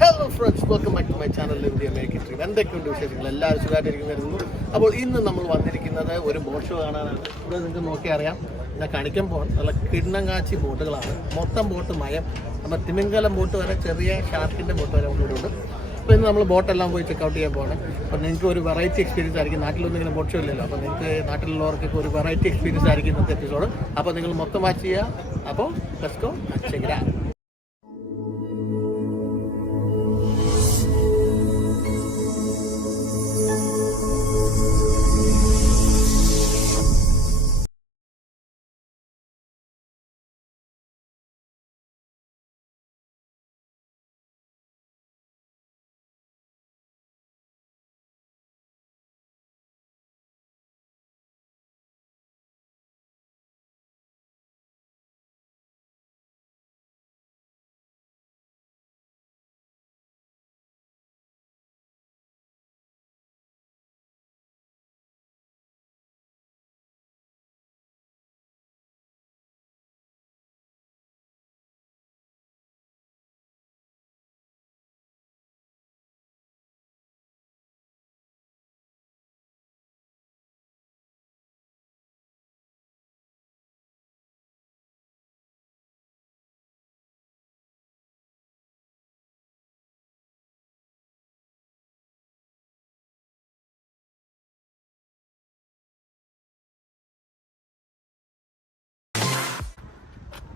Hello friends, welcome back to my channel India make it. എന്തൊക്കെയുണ്ട് വിശേഷങ്ങൾ? എല്ലാവരും സുഖമായിട്ടിരിക്കുന്നു. അപ്പോൾ ഇന്ന് നമ്മൾ വന്നിരിക്കുന്നത് ഒരു ബോട്ട് ഷോ കാണാനാണ്. ഇവിടെ നിങ്ങൾക്ക് നോക്കി അറിയാം, ഞാൻ കാണിക്കാൻ പോകാൻ നല്ല കിണ്ണങ്ങാച്ചി ബോട്ടുകളാണ്. മൊത്തം ബോട്ട് മയം, നമ്മൾ തിമിംഗലം ബോട്ട് വരെ, ചെറിയ ഷാർക്കിൻ്റെ ബോട്ട് വരെ ഇവിടെ ഉണ്ട്. അപ്പോൾ ഇന്ന് നമ്മൾ ബോട്ടെല്ലാം പോയി ചെക്കൗട്ട് ചെയ്യാൻ പോകണം. അപ്പോൾ നിങ്ങൾക്ക് ഒരു വെറൈറ്റി എക്സ്പീരിയൻസ് ആയിരിക്കും. നാട്ടിലൊന്നും ഇങ്ങനെ ബോട്ട് ഷോ ഇല്ലല്ലോ, അപ്പോൾ നിങ്ങൾക്ക് നാട്ടിലുള്ളവർക്കൊക്കെ ഒരു വെറൈറ്റി എക്സ്പീരിയൻസ് ആയിരിക്കും ഇന്നത്തെ എപ്പിസോഡ്. അപ്പോൾ നിങ്ങൾ മൊത്തം വാച്ച് ചെയ്യുക. അപ്പോൾ let's go check it out.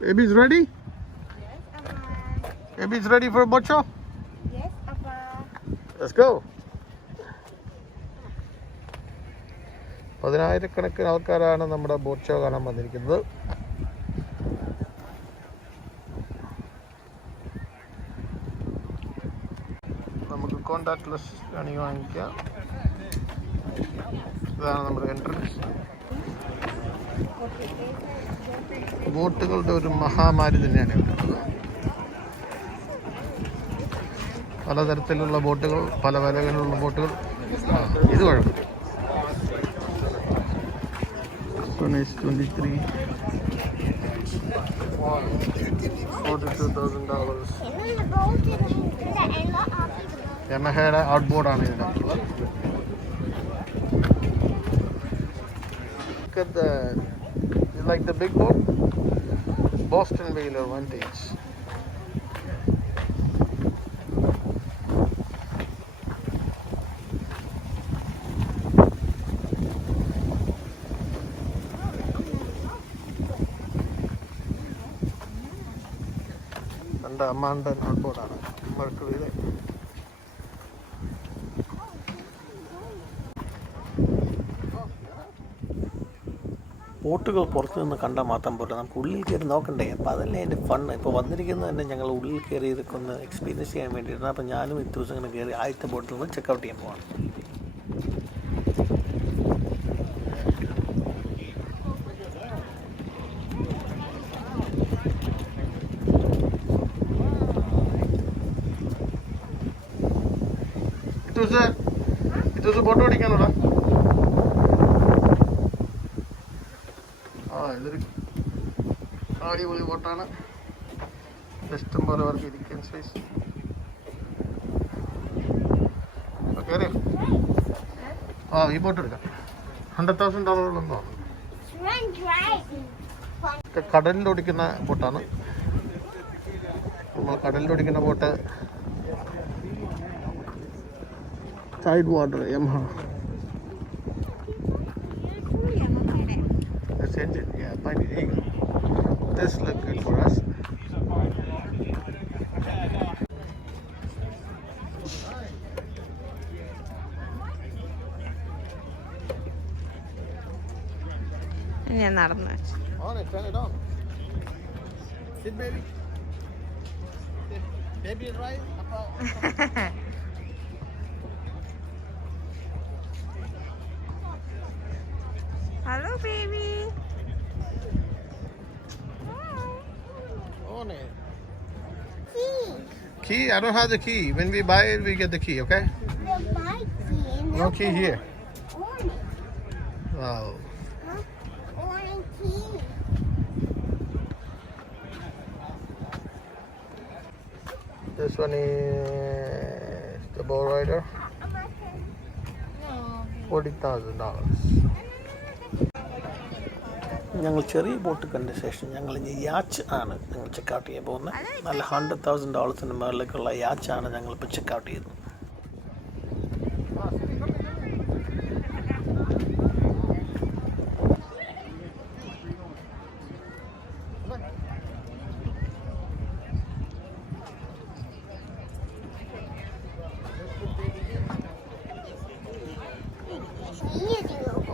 Baby's ready? Yes, Papa. Baby's ready for a boat show? Yes, Papa. Let's go. പതിനായിരക്കണക്കിന് ആൾക്കാരാണ് നമ്മുടെ ബോട്ട് ഷോ കാണാൻ വന്നിരിക്കുന്നത്. നമുക്ക് കോണ്ടാക്ട്ലെസ് ആണ് വാങ്ങിക്കാം. ഇതാണ് നമ്മുടെ എൻട്രൻസ്. ബോട്ടുകളുടെ ഒരു മഹാമാരി തന്നെയാണ് ഇവിടെ. പലതരത്തിലുള്ള ബോട്ടുകൾ, പല വിലകളിലുള്ള ബോട്ടുകൾ. ഇത് കുഴപ്പം. 23 $42,000. യമഹയുടെ ഔട്ട് ബോർഡാണ് ഇതിൻ്റെ. You like the big boat? Boston Whaler Vintage. And Amanda out ബോർഡാണ് മർക്കുറിയിലെ. ബോട്ടുകൾ പുറത്തു നിന്ന് കണ്ടാൽ മാത്രം പോരാ, നമുക്ക് ഉള്ളിൽ കയറി നോക്കണ്ടേ. അപ്പോൾ അതല്ലേ അതിൻ്റെ ഫണ്ണ്. ഇപ്പോൾ വന്നിരിക്കുന്നത് തന്നെ ഞങ്ങൾ ഉള്ളിൽ കയറി ഇതൊക്കെ ഒന്ന് എക്സ്പീരിയൻസ് ചെയ്യാൻ വേണ്ടിയിട്ടാണ്. അപ്പോൾ ഞാനും ഇത്ര ദിവസം ഇങ്ങനെ കയറി ആദ്യത്തെ ബോട്ടിൽ നിന്ന് ചെക്കൗട്ട് ചെയ്യാൻ പോവാണ്. ഇത് ബോട്ട് ഓടിക്കാനുള്ള ഇതൊരു അടിപൊളി ബോട്ടാണ്. ഇഷ്ടം പോലെ അവർക്ക് ഇരിക്കാൻ സ്പേസ്. കയറിയോ? ഈ ബോട്ട് എടുക്കാം. $100,000 കടലിൽ ഓടിക്കുന്ന ബോട്ടാണ്. നമ്മൾ കടലിൽ ഓടിക്കുന്ന boat side water Yamaha. Engine, yeah, but this look good for us. ഞാൻ നടന്നു. On it, turn it on. Sit, baby. Baby is right. Hello, baby. On it. Key? I don't have the key. When we buy it, we get the key, okay? No key here. Wow. This one is the bow rider. $40,000. ഞങ്ങൾ ചെറിയ ബോട്ട് കണ്ട ശേഷം ഞങ്ങൾ ഇനി യാച്ച് ആണ് ഞങ്ങൾ ചെക്കൗട്ട് ചെയ്യാൻ പോകുന്നത്. നല്ല $100,000 മുകളിലേക്കുള്ള യാച്ചാണ് ഞങ്ങളിപ്പോൾ ചെക്കൗട്ട് ചെയ്തത്.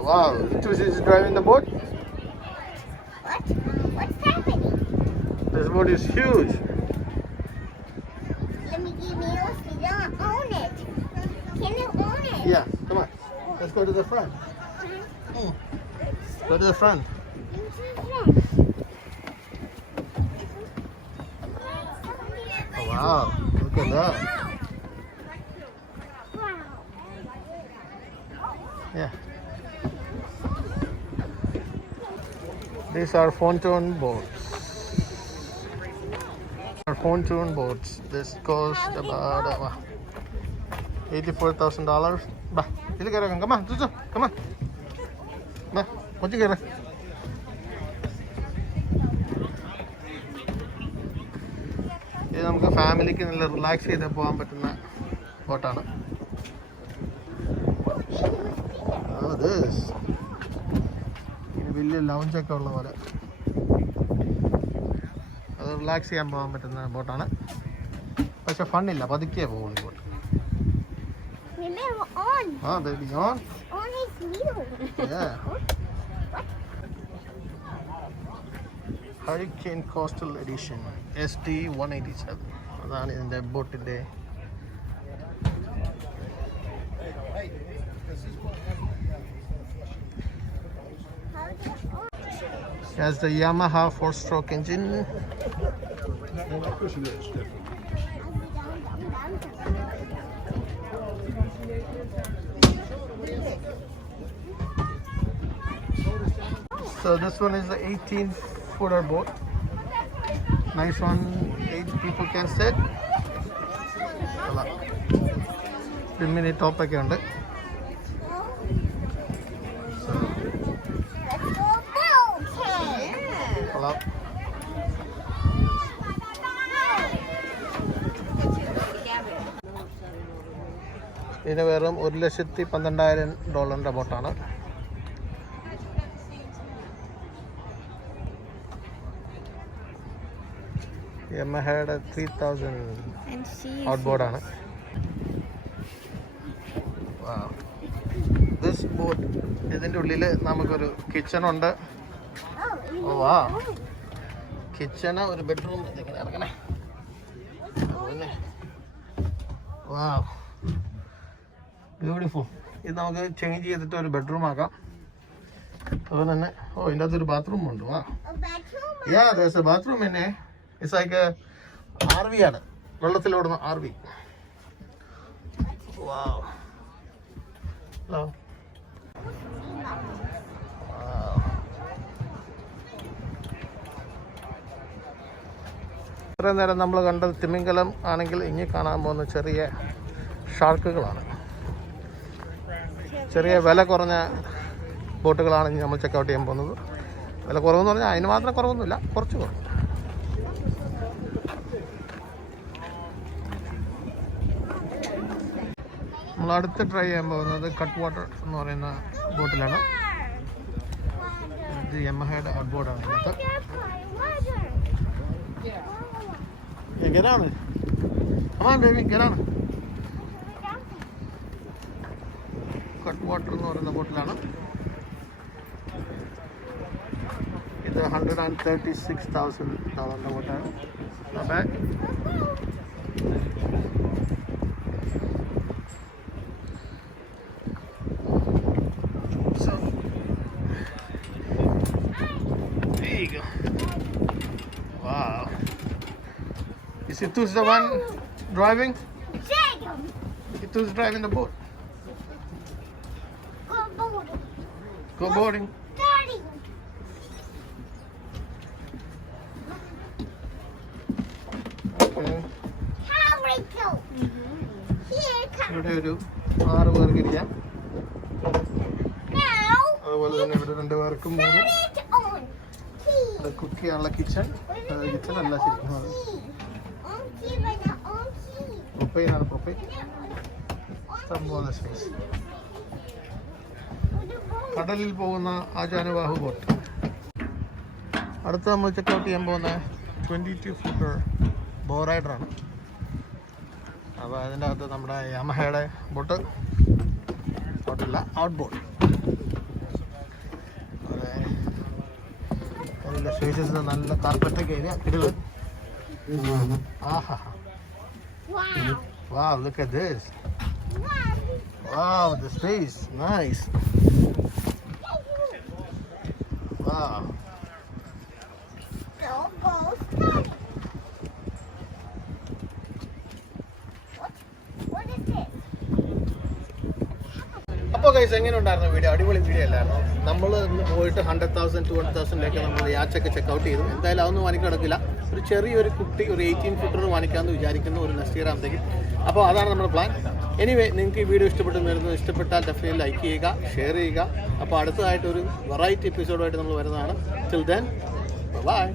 Wow, Itu's is driving the boat. What? What's happening? This boat is huge. Let me give me yours. You don't own it. Can you own it? Yeah, come on. Let's go to the front. Go to the front. Oh, wow, look at that. Yeah. These are pontoon boats. Pontoon boats. This cost about $84,000. Bah, ini kira-kira. Come on, Zuzu, come on. Bah, kunci kira. ഇത് നമുക്ക് ഫാമിലിക്ക് നല്ല റിലാക്സ് ചെയ്ത് പോകാൻ പറ്റുന്ന ബോട്ടാണ്. വലിയ ലൗഞ്ചൊക്കെ ഉള്ള പോലെ അത് റിലാക്സ് ചെയ്യാൻ പോകാൻ പറ്റുന്ന ബോട്ടാണ്. പക്ഷെ ഫണ്ണില്ല, പതുക്കിയേ പോകുള്ളൂ boat. Hurricane coastal edition ST-187 അതാണ് ഇതിൻ്റെ ബോട്ടിൻ്റെ. It has the Yamaha 4-stroke engine. So this one is the 18-footer boat. Nice one, 8 people can sit. Mini top ഒക്കെ ഉണ്ട്. ഇതിന് വെറും $1,12,000 ബോട്ടാണ്. യമഹയുടെ 3000 ഔട്ട്ബോർഡാണ്. ദിസ് ബോട്ട് ഇതിൻ്റെ ഉള്ളിൽ നമുക്കൊരു കിച്ചണുണ്ട്. വാ, കിച്ചണ്, ഒരു ബെഡ്റൂം ഇങ്ങനെ ഇറങ്ങണേ. പിന്നെ വാ, ബ്യൂട്ടിഫുൾ. ഇത് നമുക്ക് ചേഞ്ച് ചെയ്തിട്ട് ഒരു ബെഡ്റൂം ആക്കാം. അതുപോലെ തന്നെ ഇതിൻ്റെ അകത്തൊരു ബാത്റൂം ഉണ്ട്. വാ, യാ, there's a bathroom in it. It's like a RV ആണ്, വെള്ളത്തിലോടുന്ന RV. Wow. Hello. Wow. ഇത്രയും നേരം നമ്മൾ കണ്ടത് തിമിംഗലം ആണെങ്കിൽ ഇനി കാണാൻ പോകുന്ന ചെറിയ ഷാർക്കുകളാണ്. ചെറിയ വില കുറഞ്ഞ ബോട്ടുകളാണ് ഇനി നമ്മൾ ചെക്കൗട്ട് ചെയ്യാൻ പോകുന്നത്. വില കുറവെന്ന് പറഞ്ഞാൽ അതിന് മാത്രം കുറവൊന്നുമില്ല, കുറച്ച് കുറവ്. നമ്മൾ അടുത്ത് ട്രൈ ചെയ്യാൻ പോകുന്നത് കട്ട് വാട്ടർ എന്ന് പറയുന്ന ബോട്ടിലാണ്. ഇത് യമഹയുടെ ഔട്ട് ബോർഡാണ്. Get on it. Come on, baby, get on it. Cut water എന്ന് പറയുന്ന ബോട്ടിലാണ്. ഇത് $136,000 ബോട്ടാണ്. Not bad. So, there you go. Wow. Is Itu's the one driving? Itu's driving the boat. Go boarding. Go boarding. Daddy. Okay. Hurry. ഇവിടെ ഒരു 6 പേർക്ക് ഇരിക്കാം. Now, അതുപോലെ തന്നെ ഇവിടെ 2 പേർക്കും 3. it on. ഇവിടെ കുക്ക് ചെയ്യാനുള്ള കിച്ചൺ അല്ല ശരിക്കും പ്രൊപ്പൈനാണ്. പ്രൊപ്പൈൻ ഇഷ്ടംപോലെ സ്പേസ്. കടലിൽ പോകുന്ന ആചാനുബാഹു ബോട്ട്. അടുത്ത നമ്മൾ ചെക്കൗട്ട് ചെയ്യാൻ പോകുന്ന 22 ഫൂട്ടർ ബോ റൈഡറാണ്. അപ്പോൾ അതിൻ്റെ അകത്ത് നമ്മുടെ യമഹയുടെ ബോട്ടില്ല, ഔട്ട് ബോട്ട്. അതിൻ്റെ സ്പേസസ് നല്ല കാർപ്പറ്റൊക്കെ ഏരിയ ഇടുക. ആഹാ, wow, look at this. Wow, the space, nice. Wow. അപ്പോൾ ഗൈസ്, എങ്ങനെ ഉണ്ടായിരുന്നു വീഡിയോ? അടിപൊളി വീഡിയോ അല്ലായിരുന്നു. നമ്മൾ ഇന്ന് പോയിട്ട് 100,000 200,000 നമ്മൾ യാച്ചൊക്കെ ചെക്കൗട്ട് ചെയ്തു. എന്തായാലും അതൊന്നും വാങ്ങിക്കാൻ നടക്കില്ല. ഒരു ചെറിയൊരു കുട്ടി ഒരു 18 ഫുട്ടർ വാങ്ങിക്കാമെന്ന് വിചാരിക്കുന്നു ഒരു നെക്സ്റ്റ് ഇയർ ആകുമ്പോഴത്തേക്കും. അപ്പോൾ അതാണ് നമ്മുടെ പ്ലാൻ. എനിവേ, നിങ്ങൾക്ക് ഈ വീഡിയോ ഇഷ്ടപ്പെട്ടാൽ ഡെഫിനറ്റ്ലി ലൈക്ക് ചെയ്യുക, ഷെയർ ചെയ്യുക. അപ്പോൾ അടുത്തതായിട്ടൊരു വെറൈറ്റി എപ്പിസോഡുമായിട്ട് നമ്മൾ വരുന്നതാണ്. Till then, by.